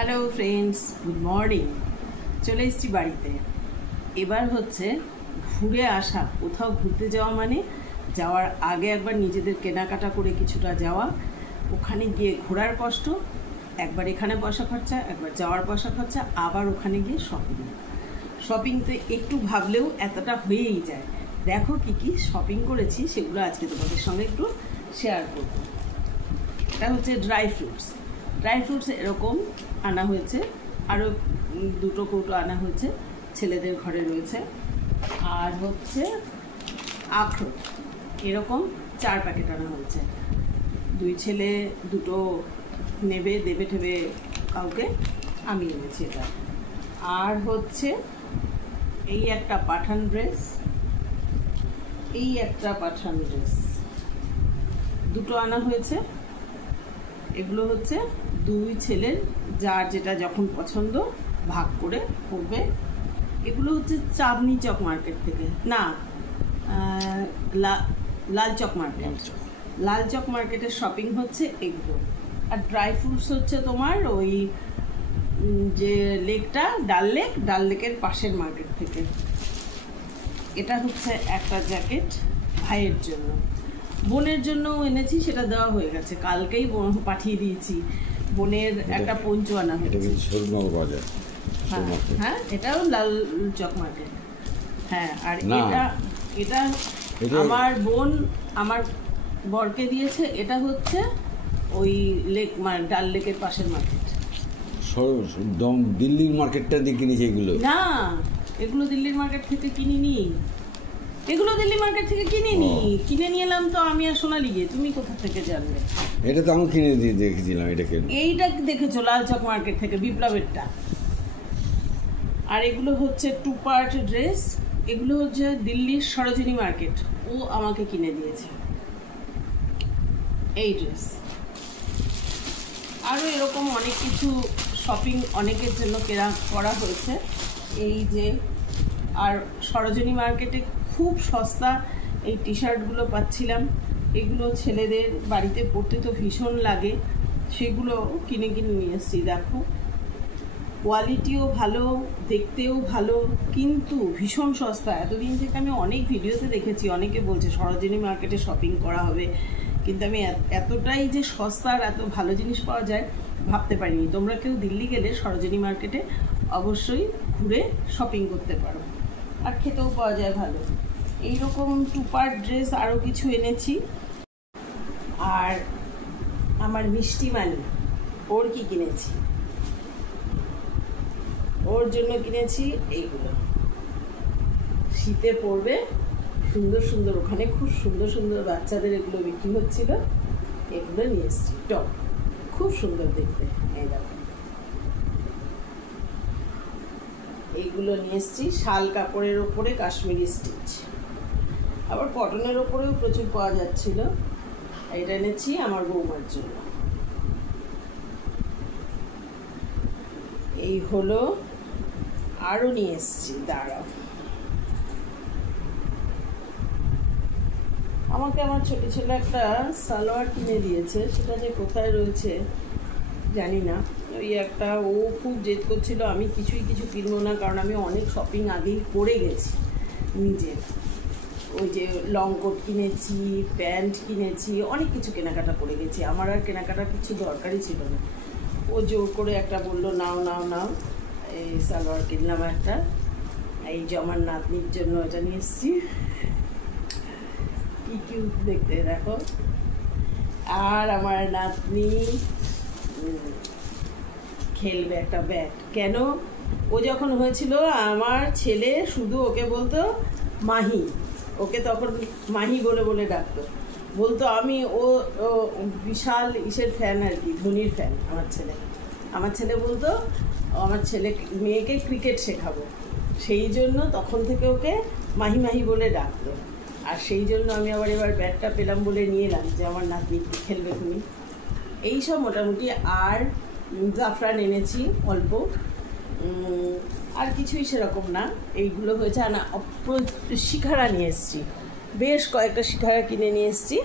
Hello friends, good morning. চলে এসেছি বাড়িতে। এবার হচ্ছে ঘুরে আসা। কোথাও ঘুরতে যাওয়া মানে যাওয়ার আগে একবার নিজেদের কেনাকাটা করে কিছুটা যাওয়া, ওখানে গিয়ে ঘোরার কষ্ট, একবার এখানে পয়সা খরচা, একবার যাওয়ার পয়সা খরচা, আবার ওখানে গিয়ে শপিং তো একটু ভাবলেও এতটা হয়েই যায়। দেখো কি কি শপিং করেছি, সেগুলো আজকে তোমাদের সঙ্গে একটু শেয়ার করব। এটা হচ্ছে ড্রাই ফ্রুটস এরকম আনা হয়েছে, আরও দুটো কৌটো আনা হয়েছে, ছেলেদের ঘরে রয়েছে। আর হচ্ছে আখরোট এরকম 4 প্যাকেট আনা হয়েছে। 2 ছেলে দুটো দেবে ঠেবে কাউকে, আমি এনেছি এটা। আর হচ্ছে এই একটা পাঠান ড্রেস, দুটো আনা হয়েছে। এগুলো হচ্ছে 2 ছেলের, যার যেটা যখন পছন্দ ভাগ করে পড়বে। এগুলো হচ্ছে চাঁদনি চক মার্কেট থেকে, না লাল চক মার্কেটের শপিং হচ্ছে এগুলো। আর ড্রাই ফ্রুটস হচ্ছে তোমার ওই যে লেকটা, ডাল লেকের পাশের মার্কেট থেকে। এটা হচ্ছে একটা জ্যাকেট ভাইয়ের জন্য। বোনের জন্য এনেছি, সেটা দেওয়া হয়ে গেছে, কালকেই পাঠিয়ে দিয়েছি। বোনের একটা পঞ্চু আনা হয়েছে। হ্যাঁ, এটাও লাল চক মার্কেট। হ্যাঁ, আর এটা আমার বোন আমার বরকে দিয়েছে। এটা হচ্ছে ওই ডাল লেকের পাশের মার্কেট। দিল্লির মার্কেটটা দিয়ে কিনেছে এগুলো? না, এগুলো দিল্লির মার্কেট থেকে কিনিনি। কিনে নিয়ে এলাম তো আমি আর সোনালি গিয়ে। তুমি কোথা থেকে জানবে? এটা তো আমি কিনে দিয়ে দেখেছিলাম। এইটা দেখেছো লাল চক মার্কেট থেকে, বিপ্লবেরটা। আর এগুলো হচ্ছে 2 পার্ট ড্রেস। এগুলো হচ্ছে দিল্লির সরোজিনী মার্কেট, ও আমাকে কিনে দিয়েছে এই ড্রেস। আরও এরকম অনেক কিছু শপিং অনেকের জন্য করা হয়েছে। এই যে, আর সরোজিনী মার্কেটে খুব সস্তা এই টি শার্টগুলো পাচ্ছিলাম। এগুলো ছেলেদের বাড়িতে পরতে তো ভীষণ লাগে, সেগুলো কিনে নিয়ে এসেছি। দেখো, কোয়ালিটিও ভালো, দেখতেও ভালো, কিন্তু ভীষণ সস্তা। এতদিন থেকে আমি অনেক ভিডিওতে দেখেছি, অনেকে বলছে সরোজিনী মার্কেটে শপিং করা হবে, কিন্তু আমি এতটাই যে সস্তা আর এত ভালো জিনিস পাওয়া যায় ভাবতে পারিনি। তোমরা কেউ দিল্লি গেলে সরোজিনী মার্কেটে অবশ্যই ঘুরে শপিং করতে পারো, আর খেতেও পাওয়া যায় ভালো। এইরকম 2 পার্ট ড্রেস আরও কিছু এনেছি। আর আমার মিষ্টি মানি, ওর কি কিনেছি, ওর জন্য কিনেছি এইগুলো, শীতে পরবে, সুন্দর সুন্দর। ওখানে খুব সুন্দর সুন্দর বাচ্চাদের এগুলো বিক্রি হচ্ছিল, এগুলো নিয়ে এসেছি। টপ খুব সুন্দর দেখতে। এই দেখো, এইগুলো নিয়ে এসেছি। শাল কাপড়ের ওপরে কাশ্মীরি স্টিচ, আবার কটনের ওপরেও প্রচুর পাওয়া যাচ্ছিল। এটা এনেছি আমার বৌমার জন্য। এই হলো, আরও নিয়ে এসেছি, দাঁড়াও। আমাকে আমার ছোট ছেলে একটা সালোয়ার কিনে দিয়েছে, সেটা যে কোথায় রয়েছে জানি না। ওই একটা, ও খুব জেদ করছিল আমি কিছু কিনবো না, কারণ আমি অনেক শপিং আগেই করে গেছি নিজের। ওই যে লং কোট কিনেছি, প্যান্ট কিনেছি, অনেক কিছু কেনাকাটা করে গেছি। আমার আর কেনাকাটা কিছু দরকারই ছিল না। ও জোর করে একটা বললো, নাও। এই সালোয়ার কিনলাম একটা। এই যে আমার নাতনির জন্য এটা নিয়ে এসেছি, কি কিউট দেখতে, দেখো। আর আমার নাতনি খেলবে একটা ব্যাট। কেন? ও যখন হয়েছিল আমার ছেলে শুধু ওকে বলতো মাহি, ওকে তখন মাহি বলে ডাকতো, বলতো আমি ও বিশাল ইসের ফ্যান আর কি, ধোনির ফ্যান আমার ছেলে বলতো আমার মেয়েকে ক্রিকেট শেখাবো, সেই জন্য তখন থেকে ওকে মাহি বলে ডাকতো। আর সেই জন্য আমি আবার এবার ব্যাটটা পেলাম বলে নিয়ে এলাম, যে আমার নাতনি খেলবে তুমি। এইসব মোটামুটি। আর জাফরান এনেছি অল্প, আর কিছুই সেরকম না। এইগুলো হয়েছে। আর না, শিখারা নিয়ে এসেছি, বেশ কয়েকটা শিখারা কিনে নিয়ে এসেছি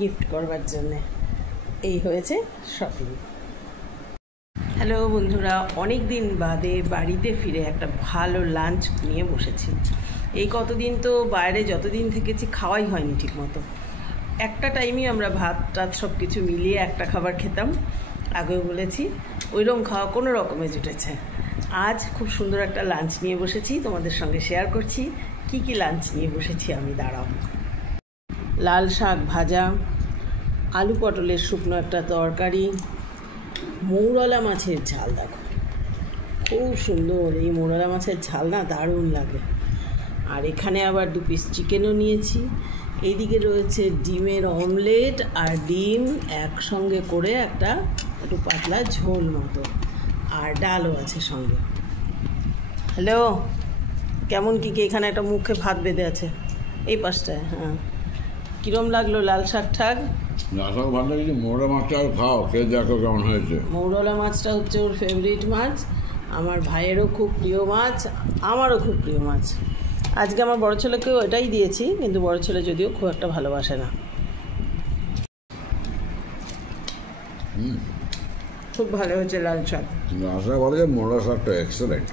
গিফট করবার জন্যে। এই হয়েছে শপিং। হ্যালো বন্ধুরা, অনেক দিন বাদে বাড়িতে ফিরে একটা ভালো লাঞ্চ নিয়ে বসেছি। এই কতদিন তো বাইরে যতদিন থেকেছি খাওয়াই হয়নি ঠিক মতো। একটা টাইমই আমরা ভাত টাত সব কিছু মিলিয়ে একটা খাবার খেতাম, আগেও বলেছি। ওইরকম খাওয়া কোনো রকমে জুটেছে। আজ খুব সুন্দর একটা লাঞ্চ নিয়ে বসেছি, তোমাদের সঙ্গে শেয়ার করছি কি কি লাঞ্চ নিয়ে বসেছি আমি। দাঁড়াও। লাল শাক ভাজা, আলু পটলের শুকনো একটা তরকারি, মৌরলা মাছের ঝাল। দেখো খুব সুন্দর, এই মৌরলা মাছের ঝাল না দারুণ লাগে। আর এখানে আবার 2 পিস চিকেনও নিয়েছি। এইদিকে রয়েছে ডিমের অমলেট আর ডিম একসঙ্গে করে একটা একটু পাতলা ঝোল মতো, আর ডালও আছে সঙ্গে। হ্যালো, কেমন কি এখানে একটা মুখে ভাত বেঁধে আছে এই পাশটায়। হ্যাঁ, কিরম লাগলো লাল শাক ঠাক? লাল ভালো লাগছে। মৌরলা মাছটা আর খাও, খেয়ে দেখো কেমন হয়েছে। মৌরলা মাছটা হচ্ছে ওর ফেভারিট মাছ, আমার ভাইয়েরও খুব প্রিয় মাছ, আমারও খুব প্রিয় মাছ। আজকে আমার বড় ছেলেকেও এটাই দিয়েছি, কিন্তু বড় ছেলে যদিও খুব একটা ভালোবাসে না। খুব ভালো হয়েছে লাল শাক। লাল শাক ভালো, মৌরলা শাকটা এক্সেলেন্ট।